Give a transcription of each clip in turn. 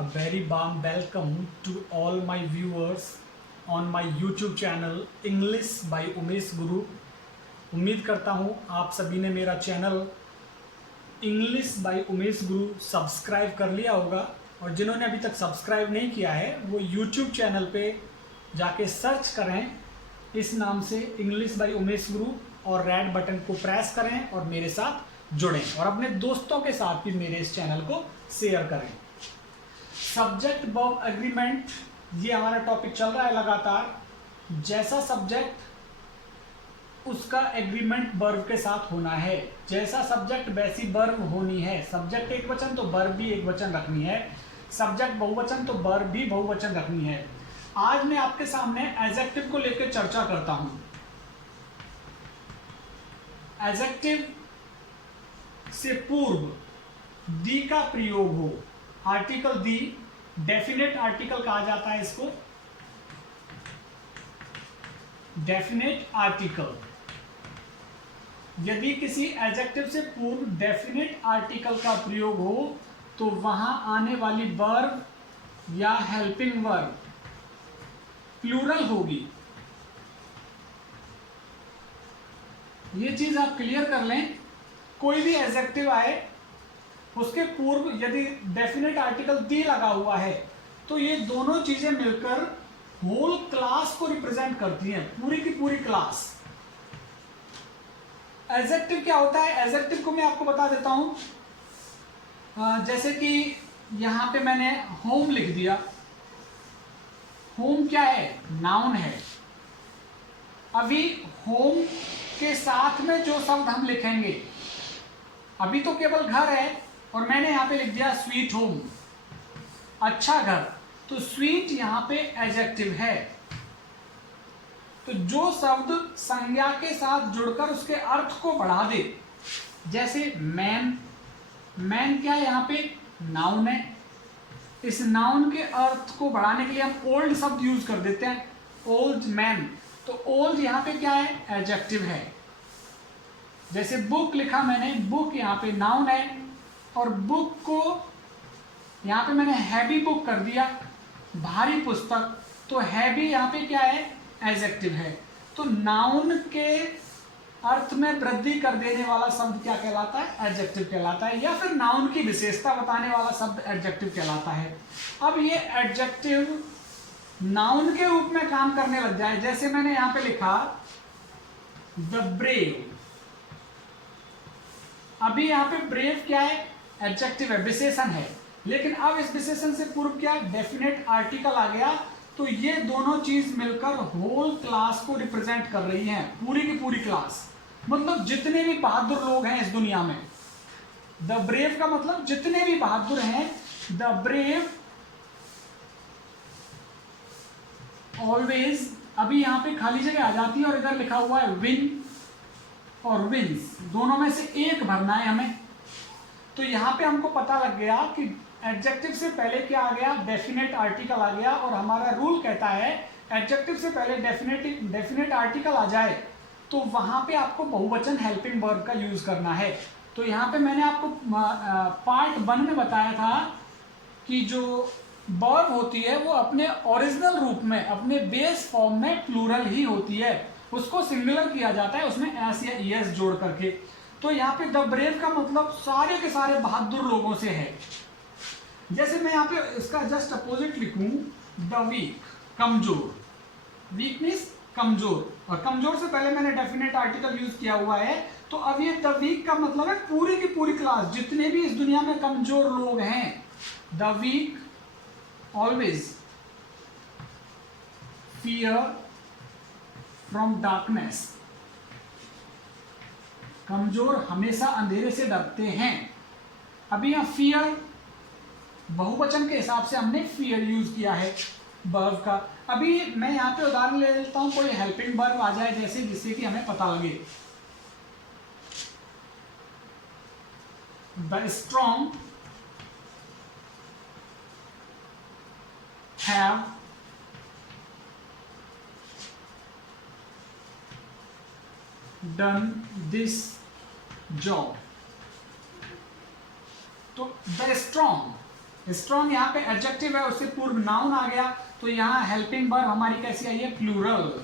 A very warm welcome to all my viewers on my YouTube channel English by Umesh गुरु। उम्मीद करता हूँ आप सभी ने मेरा channel English by Umesh Guru subscribe कर लिया होगा, और जिन्होंने अभी तक सब्सक्राइब नहीं किया है वो YouTube चैनल पे जाके सर्च करें इस नाम से इंग्लिश बाय उमेश गुरु और रेड बटन को प्रेस करें और मेरे साथ जुड़ें और अपने दोस्तों के साथ भी मेरे इस चैनल को शेयर करें। सब्जेक्ट वर्ब एग्रीमेंट, ये हमारा टॉपिक चल रहा है लगातार। जैसा सब्जेक्ट उसका एग्रीमेंट वर्ब के साथ होना है, जैसा सब्जेक्ट वैसी वर्ब होनी है। सब्जेक्ट एक वचन तो वर्ब भी एक वचन रखनी है, सब्जेक्ट बहुवचन तो वर्ब भी बहुवचन रखनी है। आज मैं आपके सामने एडजेक्टिव को लेकर चर्चा करता हूं। एडजेक्टिव से पूर्व दी का प्रयोग हो, आर्टिकल दी, डेफिनेट आर्टिकल कहा जाता है इसको, डेफिनेट आर्टिकल। यदि किसी एडजेक्टिव से पूर्व डेफिनेट आर्टिकल का प्रयोग हो तो वहां आने वाली वर्ब या हेल्पिंग वर्ब प्लूरल होगी। ये चीज आप क्लियर कर लें। कोई भी एडजेक्टिव आए उसके पूर्व यदि डेफिनेट आर्टिकल दी लगा हुआ है तो ये दोनों चीजें मिलकर होल क्लास को रिप्रेजेंट करती हैं, पूरी की पूरी क्लास। एडजेक्टिव क्या होता है? एडजेक्टिव को मैं आपको बता देता हूं। जैसे कि यहां पे मैंने होम लिख दिया। होम क्या है? नाउन है। अभी होम के साथ में जो शब्द हम लिखेंगे, अभी तो केवल घर है और मैंने यहां पे लिख दिया स्वीट होम, अच्छा घर, तो स्वीट यहां पे एडजेक्टिव है। तो जो शब्द संज्ञा के साथ जुड़कर उसके अर्थ को बढ़ा दे, जैसे मैन, मैन क्या है? यहां पे नाउन है। इस नाउन के अर्थ को बढ़ाने के लिए हम ओल्ड शब्द यूज कर देते हैं, ओल्ड मैन। तो ओल्ड यहां पे क्या है? एडजेक्टिव है। जैसे बुक लिखा मैंने, बुक यहां पे नाउन है और बुक को यहां पे मैंने हैवी बुक कर दिया, भारी पुस्तक, तो हैवी यहां पे क्या है? एडजेक्टिव है। तो नाउन के अर्थ में वृद्धि कर देने वाला शब्द क्या कहलाता है? एडजेक्टिव कहलाता है, या फिर नाउन की विशेषता बताने वाला शब्द एडजेक्टिव कहलाता है। अब ये एडजेक्टिव नाउन के रूप में काम करने लग जाए, जैसे मैंने यहां पे लिखा द ब्रेव। अभी यहां पे ब्रेव क्या है? एडजेक्टिव है, विशेषण है, लेकिन अब इस विशेषण से पूर्व क्या? डेफिनेट आर्टिकल आ गया। तो ये दोनों चीज मिलकर होल क्लास को रिप्रेजेंट कर रही हैं, पूरी की पूरी क्लास। मतलब जितने भी बहादुर लोग हैं इस दुनिया में, द ब्रेव का मतलब जितने भी बहादुर हैं, द ब्रेव ऑलवेज। अभी यहां पे खाली जगह आ जाती है और इधर लिखा हुआ है विन और विंस, दोनों में से एक भरना है हमें। तो यहां पे हमको पता लग गया कि एडजेक्टिव से पहले क्या आ गया? डेफिनेट आर्टिकल आ गया। और हमारा रूल कहता है एडजेक्टिव से पहले डेफिनेट आर्टिकल आ जाए तो वहां पे आपको बहुवचन हेल्पिंग वर्ब का यूज करना है। तो यहां पे मैंने आपको पार्ट 1 में बताया था कि जो वर्ब होती है वो अपने ओरिजिनल रूप में, अपने बेस फॉर्म में प्लूरल ही होती है, उसको सिंगुलर किया जाता है उसमें एस या ईएस जोड़ करके। तो यहाँ पे द ब्रेव का मतलब सारे के सारे बहादुर लोगों से है। जैसे मैं यहाँ पे इसका जस्ट अपोजिट लिखूं, द वीक, कमजोर। वीक मीन्स कमजोर, और कमजोर से पहले मैंने डेफिनेट आर्टिकल यूज किया हुआ है। तो अब ये द वीक का मतलब है पूरी की पूरी क्लास, जितने भी इस दुनिया में कमजोर लोग हैं। The weak always fear from darkness, कमजोर हमेशा अंधेरे से डरते हैं। अभी यहां फियर बहुवचन के हिसाब से हमने फियर यूज किया है वर्ब का। अभी मैं यहां पे उदाहरण ले लेता हूं, कोई हेल्पिंग वर्ब आ जाए जैसे, जिससे कि हमें पता लगे। The strong have done this job. तो द स्ट्रॉन्ग स्ट्रॉन्ग यहाँ पे एडजेक्टिव है, उससे पूर्व नाउन आ गया, तो यहाँ हेल्पिंग वर्ब हमारी कैसी आई है, प्लूरल।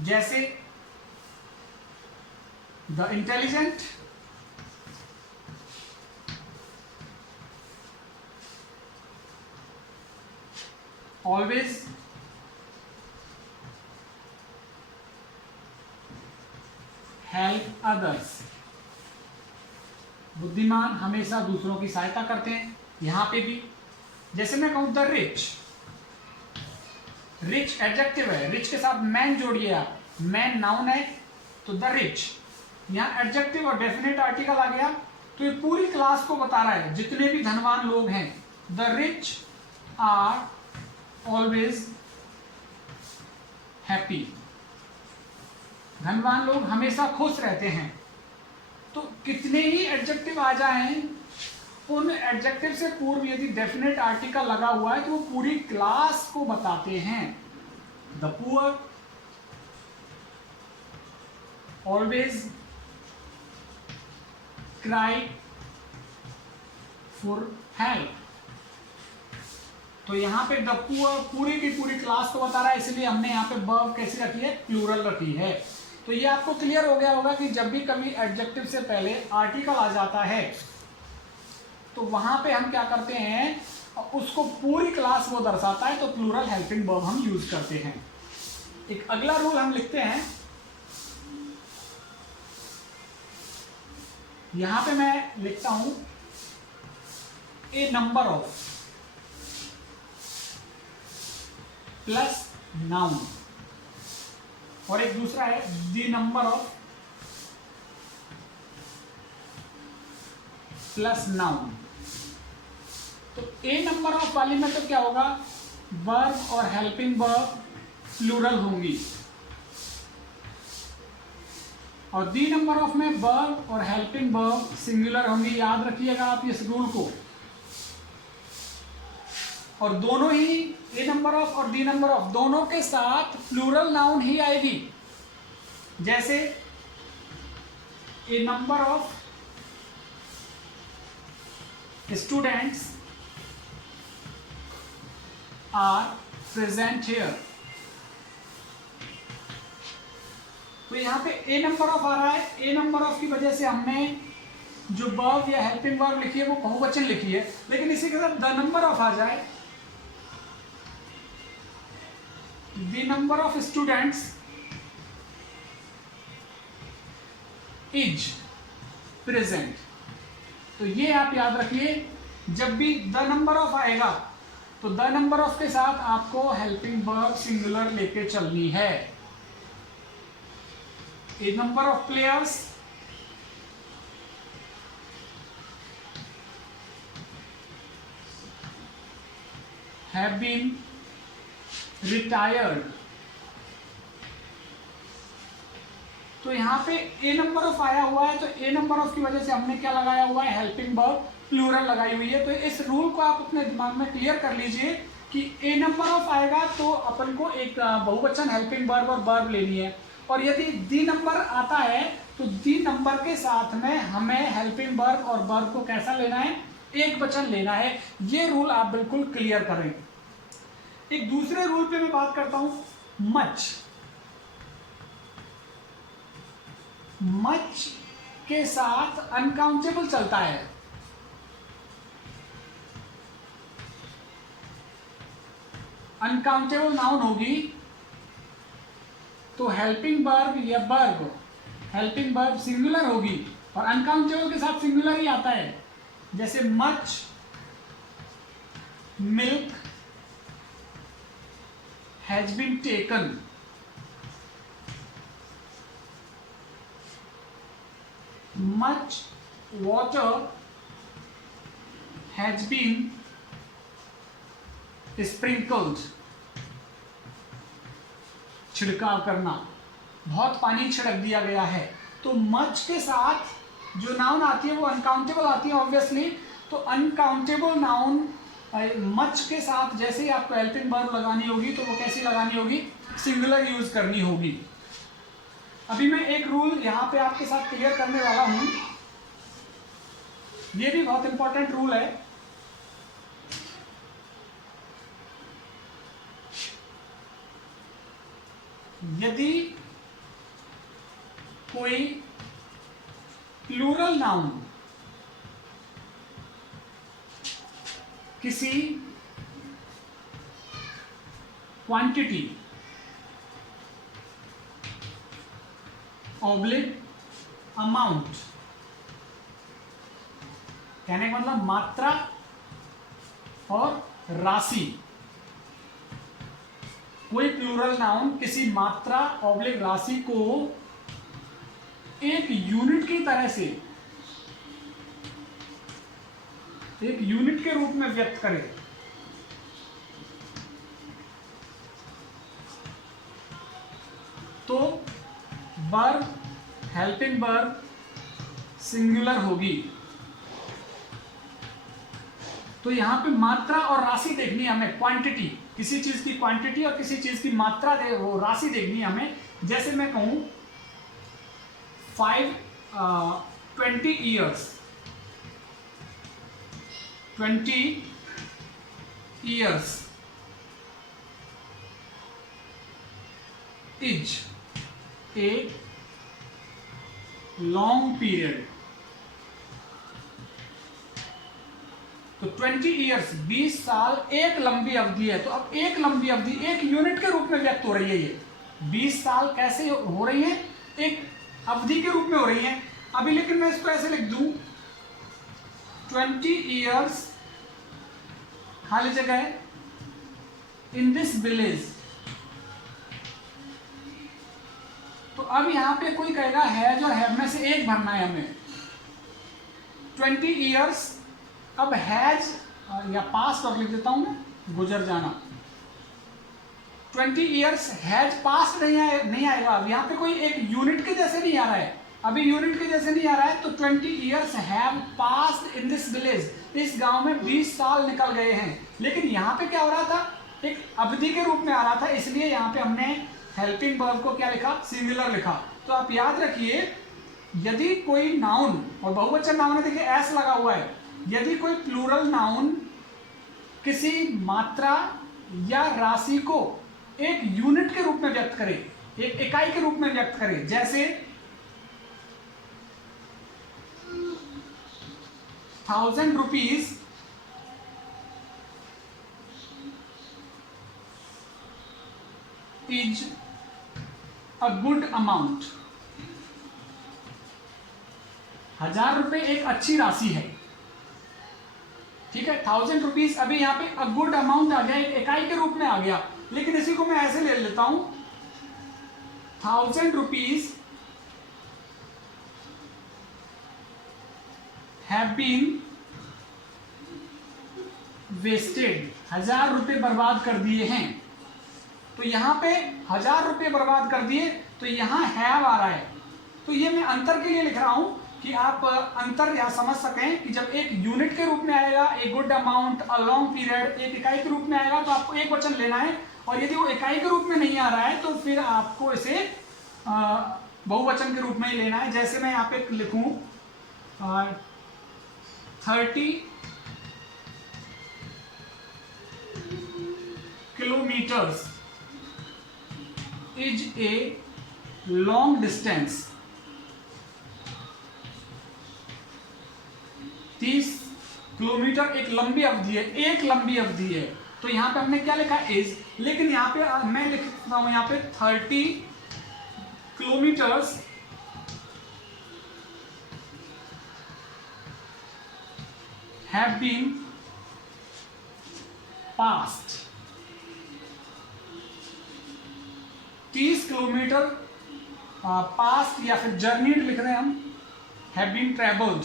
जैसे the intelligent, always, help others, बुद्धिमान हमेशा दूसरों की सहायता करते हैं। यहां पे भी जैसे मैं कहूं द रिच, रिच एडजेक्टिव है, रिच के साथ मैन जोड़िए आप, मैन नाउन है तो द रिच, यहां एडजेक्टिव और डेफिनेट आर्टिकल आ गया, तो ये पूरी क्लास को बता रहा है जितने भी धनवान लोग हैं। The rich are always happy, धनवान लोग हमेशा खुश रहते हैं। तो कितने ही एडजेक्टिव आ जाएं, उन एडजेक्टिव से पूर्व यदि डेफिनेट आर्टिकल लगा हुआ है तो वो पूरी क्लास को बताते हैं। The poor always cry for help, तो यहां पे द पुअर पूरी की पूरी क्लास को बता रहा है, इसलिए हमने यहां पे वर्ब कैसी रखी है, प्लूरल रखी है। तो ये आपको क्लियर हो गया होगा कि जब भी कभी एडजेक्टिव से पहले आर्टिकल आ जाता है तो वहां पे हम क्या करते हैं, उसको पूरी क्लास वो दर्शाता है, तो प्लूरल हेल्पिंग वर्ब हम यूज करते हैं। एक अगला रूल हम लिखते हैं, यहां पे मैं लिखता हूं ए नंबर ऑफ प्लस नाउन, और एक दूसरा है the number of plus noun. तो ए नंबर ऑफ वाली में तो क्या होगा, वर्ब और हेल्पिंग वर्ब प्लूरल होंगी, और दी नंबर ऑफ में वर्ब और हेल्पिंग वर्ब सिंगुलर होंगी। याद रखिएगा आप इस रूल को। और दोनों ही ए नंबर ऑफ और दी नंबर ऑफ दोनों के साथ प्लूरल नाउन ही आएगी। जैसे a number of students are present here, तो यहां पे ए नंबर ऑफ आ रहा है, ए नंबर ऑफ की वजह से हमने जो वर्ब या हेल्पिंग वर्ब लिखी है वो बहुवचन लिखी है, लेकिन इसी के साथ द नंबर ऑफ आ जाए, the number of students is present, तो ये आप याद रखिए, जब भी द नंबर ऑफ आएगा तो द नंबर ऑफ के साथ आपको हेल्पिंग वर्ब सिंगुलर लेके चलनी है। A number of players have been retired, तो यहां पे ए नंबर ऑफ आया हुआ है, तो ए नंबर ऑफ की वजह से हमने क्या लगाया हुआ है, हेल्पिंग वर्ब प्लूरल लगाई हुई है। तो इस रूल को आप अपने दिमाग में क्लियर कर लीजिए कि ए नंबर ऑफ आएगा तो अपन को एक बहुवचन हेल्पिंग वर्ब और वर्ब लेनी है, और यदि दी नंबर आता है तो दी नंबर के साथ में हमें हेल्पिंग वर्ब और वर्ब को कैसा लेना है, एक वचन लेना है। ये रूल आप बिल्कुल क्लियर करें। एक दूसरे रूल पे मैं बात करता हूं, मच। मच के साथ अनकाउंटेबल चलता है, अनकाउंटेबल नाउन होगी तो हेल्पिंग वर्ब या वर्ब, हेल्पिंग वर्ब सिंगुलर होगी, और अनकाउंटेबल के साथ सिंगुलर ही आता है। जैसे much milk has been taken, much water has been sprinkled, छिड़काव करना, बहुत पानी छिड़क दिया गया है। तो मच के साथ जो नाउन आती है वो अनकाउंटेबल आती है ऑब्वियसली, तो अनकाउंटेबल नाउन मच के साथ जैसे ही आपको हेल्पिंग वर्ब लगानी होगी तो वो कैसी लगानी होगी, सिंगुलर यूज करनी होगी। अभी मैं एक रूल यहां पे आपके साथ क्लियर करने वाला हूं, ये भी बहुत इंपॉर्टेंट रूल है। यदि कोई प्लूरल नाउन किसी क्वांटिटी ऑब्लिक अमाउंट, कहने का मतलब मात्रा और राशि, कोई प्लूरल नाउन किसी मात्रा ऑब्लिक राशि को एक यूनिट की तरह से, एक यूनिट के रूप में व्यक्त करे तो वर्ब, हेल्पिंग वर्ब सिंगुलर होगी। तो यहां पे मात्रा और राशि देखनी है हमें, क्वांटिटी, किसी चीज की क्वांटिटी और किसी चीज की मात्रा वो राशि देखनी है हमें। जैसे मैं कहूं 20 years, 20 years is a long period. तो 20 ईयर्स 20 साल एक लंबी अवधि है। तो अब एक लंबी अवधि एक यूनिट के रूप में व्यक्त हो रही है। ये 20 साल कैसे हो रही है? एक अवधि के रूप में हो रही है। अभी लेकिन मैं इसको ऐसे लिख दूं 20 ईयर्स खाली जगह है इन दिस विलेज। तो अब यहां पे कोई कहेगा है जो है में से एक भरना है हमें। 20 ईयर्स, अब हैज या पास्ट और लिख देता हूं मैं, गुजर जाना। 20 ईयर्स हैज पास्ट नहीं आएगा। अब यहां पे कोई एक यूनिट के जैसे नहीं आ रहा है, अभी यूनिट के जैसे नहीं आ रहा है। तो 20 years have passed in this village, इस गांव में 20 साल निकल गए हैं। लेकिन यहां पे क्या हो रहा था? एक अवधि के रूप में आ रहा था, इसलिए यहां पे हमने हेल्पिंग वर्ब को क्या लिखा? सिंगुलर लिखा। तो आप याद रखिए, यदि कोई नाउन, और बहुवचन नाउन है, देखिए एस लगा हुआ है, यदि कोई प्लूरल नाउन किसी मात्रा या राशि को एक यूनिट के रूप में व्यक्त करे, एक इकाई के रूप में व्यक्त करे, जैसे 1000 rupees is a good amount. 1000 रुपए एक अच्छी राशि है, ठीक है। 1000 रुपीज अभी यहां पे अ गुड अमाउंट आ गया, एक इकाई के रूप में आ गया। लेकिन इसी को मैं ऐसे ले लेता हूं 1000 रुपीज हैव बीन वेस्टेड, 1000 रुपए बर्बाद कर दिए हैं। तो यहां पे 1000 रुपए बर्बाद कर दिए, तो यहां हैव आ रहा है। तो ये मैं अंतर के लिए लिख रहा हूं कि आप अंतर यहां समझ सकें कि जब एक यूनिट के रूप में आएगा, a good amount, a long period, एक इकाई के रूप में आएगा तो आपको एक वचन लेना है। और यदि वो इकाई के रूप में नहीं आ रहा है तो फिर आपको इसे बहुवचन के रूप में ही लेना है। जैसे मैं यहां पे लिखूं 30 kilometres is a long distance. 30 kilometre एक लंबी अवधि है, एक लंबी अवधि है। तो यहां पे हमने क्या लिखा? इज। लेकिन यहां पे मैं लिखता हूं यहां पे 30 kilometres have been passed. 30 kilometre past या फिर जर्नीड लिख रहे हैं हम, have been travelled.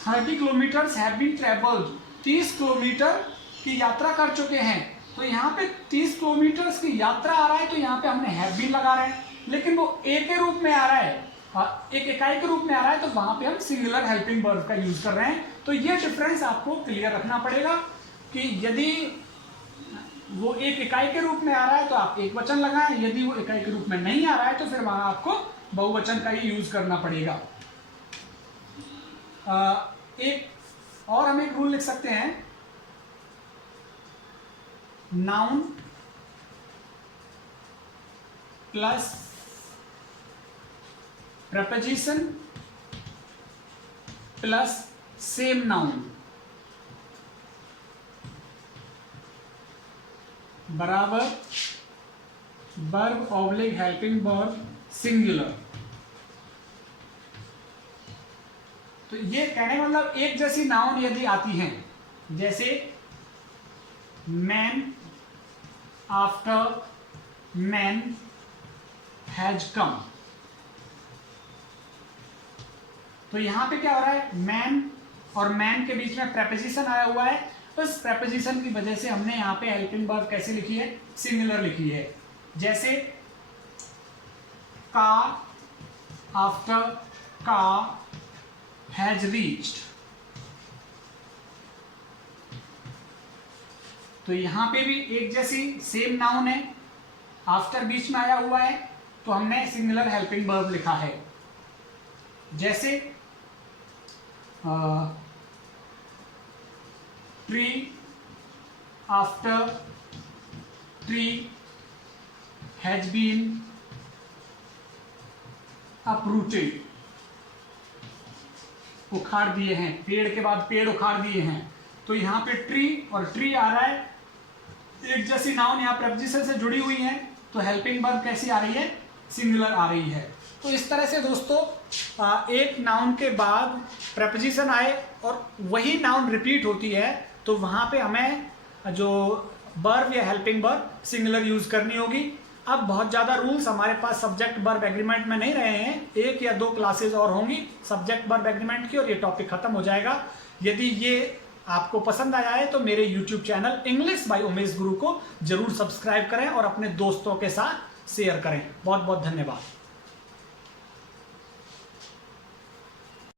Thirty kilometres have been travelled, 30 kilometre की यात्रा कर चुके हैं। तो यहाँ पे 30 किलोमीटर्स की यात्रा आ रहा है, तो यहाँ पे हमने हैव बीन लगा रहे हैं। लेकिन वो ए के रूप में आ रहा है, एक इकाई के रूप में आ रहा है, तो वहां पे हम सिंगुलर हेल्पिंग वर्ब का यूज कर रहे हैं। तो ये डिफरेंस आपको क्लियर रखना पड़ेगा कि यदि वो एक इकाई के रूप में आ रहा है तो आप एक वचन लगाएं, यदि वो इकाई के रूप में नहीं आ रहा है तो फिर वहां आपको बहुवचन का ही यूज करना पड़ेगा। एक और हम एक रूल लिख सकते हैं noun plus proposition plus same noun बराबर verb oblique helping verb singular. तो ये कहने का मतलब एक जैसी नाउन यदि आती हैं, जैसे man after man has come, तो यहां पे क्या हो रहा है, मैन और मैन के बीच में प्रेपोजिशन आया हुआ है, उस प्रेपोजिशन की वजह से हमने यहां पे हेल्पिंग वर्ब कैसे लिखी है, सिंगुलर लिखी है। जैसे का आफ्टर का हैज रीच्ड, तो यहां पे भी एक जैसी सेम नाउन है, आफ्टर बीच में आया हुआ है, तो हमने सिंगुलर हेल्पिंग वर्ब लिखा है। जैसे tree after tree has been uprooted, उखाड़ दिए हैं, पेड़ के बाद पेड़ उखाड़ दिए हैं, तो यहां पे ट्री और ट्री आ रहा है, एक जैसी नाउन यहाँ प्रपोजिशन से जुड़ी हुई है, तो हेल्पिंग वर्ब कैसी आ रही है, सिंगुलर आ रही है। तो इस तरह से दोस्तों एक नाउन के बाद प्रपोजिशन आए और वही नाउन रिपीट होती है, तो वहां पे हमें जो वर्ब या हेल्पिंग वर्ब सिंगुलर यूज करनी होगी। अब बहुत ज़्यादा रूल्स हमारे पास सब्जेक्ट वर्ब एग्रीमेंट में नहीं रहे हैं, 1 या 2 क्लासेज और होंगी सब्जेक्ट वर्ब एग्रीमेंट की और ये टॉपिक खत्म हो जाएगा। यदि ये आपको पसंद आया है तो मेरे YouTube channel English by Umesh गुरु को जरूर सब्सक्राइब करें और अपने दोस्तों के साथ शेयर करें। बहुत बहुत धन्यवाद।